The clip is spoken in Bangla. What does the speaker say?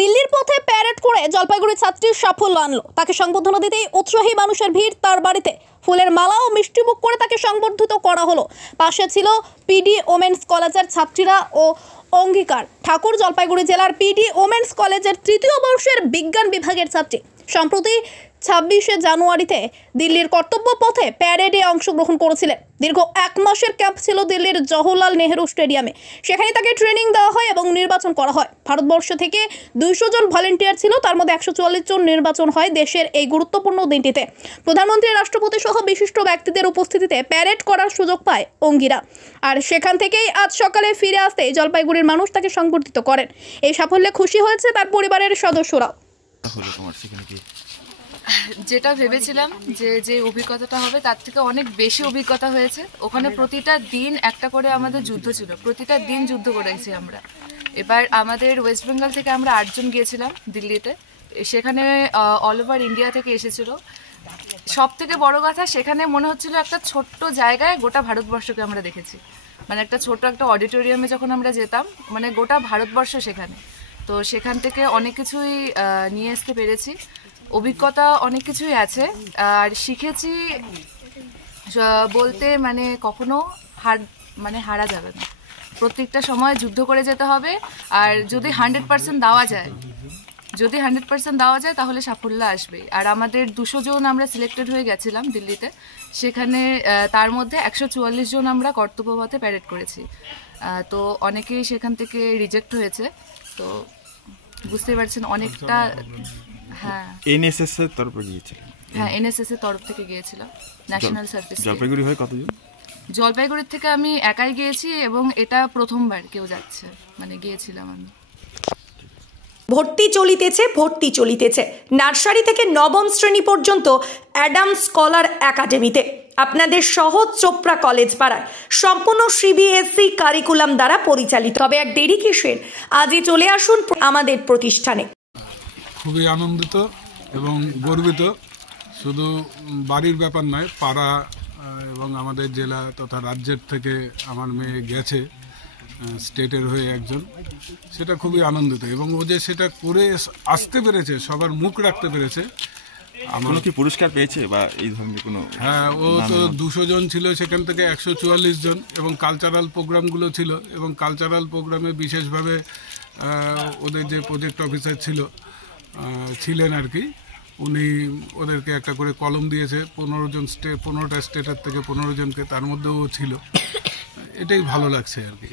দিল্লির পথে প্যারেড করে জলপাইগুড়ি ছাত্রীর সাফল্য আনলো। তাকে সংবর্ধনা দিতেই উৎসাহী মানুষের ভিড় তার বাড়িতে। ফুলের মালা ও মিষ্টিমুখ করে তাকে সংবর্ধিত করা হলো। পাশে ছিল পিডি ওমেন্স কলেজের ছাত্রীরা ও অঙ্গীকার ঠাকুর, জলপাইগুড়ি জেলার পিডি ওমেন্স কলেজের তৃতীয় বর্ষের বিজ্ঞান বিভাগের ছাত্রী। সম্প্রতি 26শে জানুয়ারিতে দিল্লির কর্তব্য পথে প্যারেডে অংশগ্রহণ করেছিলেন। দীর্ঘ 1 মাসের ক্যাম্প ছিল দিল্লির জওহরলাল নেহেরু স্টেডিয়ামে। সেখানে তাকে ট্রেনিং দেওয়া হয় এবং নির্বাচন করা হয়। ভারতবর্ষ থেকে 200 জন ভলেন্টিয়ার ছিল, তার মধ্যে 144 জন নির্বাচন হয় দেশের এই গুরুত্বপূর্ণ দিনটিতে। প্রধানমন্ত্রী, রাষ্ট্রপতি সহ বিশিষ্ট ব্যক্তিদের উপস্থিতিতে প্যারেড করার সুযোগ পায় অঙ্গীরা। আর সেখান থেকেই আজ সকালে ফিরে আসতে জলপাইগুড়ির মানুষ তাকে সংবর্ধিত করেন। এই সাফল্যে খুশি হয়েছে তার পরিবারের সদস্যরাও। যেটা ভেবেছিলাম যে অভিজ্ঞতাটা হবে তার থেকে অনেক বেশি অভিজ্ঞতা হয়েছে। ওখানে প্রতিটা দিন একটা করে আমাদের যুদ্ধ ছিল, প্রতিটা দিন যুদ্ধ করেছি আমরা। এবার আমাদের ওয়েস্ট বেঙ্গল থেকে আমরা 8 জন গিয়েছিলাম দিল্লিতে। সেখানে অল ওভার ইন্ডিয়া থেকে এসেছিল। সব থেকে বড় কথা, সেখানে মনে হচ্ছিল একটা ছোট্ট জায়গায় গোটা ভারতবর্ষকে আমরা দেখেছি। মানে একটা ছোট্ট একটা অডিটোরিয়ামে যখন আমরা যেতাম, মানে গোটা ভারতবর্ষ সেখানে। তো সেখান থেকে অনেক কিছুই নিয়ে আসতে পেরেছি। অভিজ্ঞতা অনেক কিছুই আছে। আর শিখেছি বলতে মানে কখনো হারা যাবে না। প্রত্যেকটা সময় যুদ্ধ করে যেতে হবে। আর যদি 100% দেওয়া যায় তাহলে সাফল্য আসবে। আর আমাদের 200 জন আমরা সিলেক্টেড হয়ে গেছিলাম দিল্লিতে। সেখানে তার মধ্যে 144 জন আমরা কর্তব্যপথে প্যারেড করেছি। তো অনেকেই সেখান থেকে রিজেক্ট হয়েছে। তো বুঝতে পারছেন অনেকটা। হ্যাঁ, এনএসএস এর তরফে গিয়েছিলাম। হ্যাঁ, এনএসএস এর তরফ থেকে গিয়েছিলাম, ন্যাশনাল সার্ভিস। জলপাইগুড়ি হয় কতজন? জলপাইগুড়ির থেকে আমি একাই গিয়েছি এবং এটা প্রথমবার কেউ যাচ্ছে, মানে গিয়েছিলাম আমি। ভর্তি চলিতেছে নার্সারি থেকে নবম শ্রেণী পর্যন্ত অ্যাডাম স্কলার একাডেমিতে। আপনাদের সহজ চোপড়া কলেজ পাড়ায় সম্পূর্ণ সিবিএসই কারিকুলাম দ্বারা পরিচালিত। তবে আর দেরি কিসের, আজই চলে আসুন আমাদের প্রতিষ্ঠানে। খুবই আনন্দিত এবং গর্বিত। শুধু বাড়ির ব্যাপার নয়, পাড়া এবং আমাদের জেলা তথা রাজ্যের থেকে আমার মেয়ে গেছে স্টেটের হয়ে একজন। সেটা খুবই আনন্দিত এবং ও যে সেটা করে আসতে পেরেছে, সবার মুখ রাখতে পেরেছে। আমার কি পুরস্কার পেয়েছে বা এই ধরনের কোনো? হ্যাঁ, ও তো 200 জন ছিল, সেখান থেকে 144 জন এবং কালচারাল প্রোগ্রামগুলো ছিল। এবং কালচারাল প্রোগ্রামে বিশেষভাবে ওদের যে প্রজেক্ট অফিসার ছিলেন আর কি, উনি ওদেরকে একটা করে কলম দিয়েছে। 15টা স্টেটের থেকে 15 জনকে, তার মধ্যেও ছিল। এটাই ভালো লাগছে আর কি।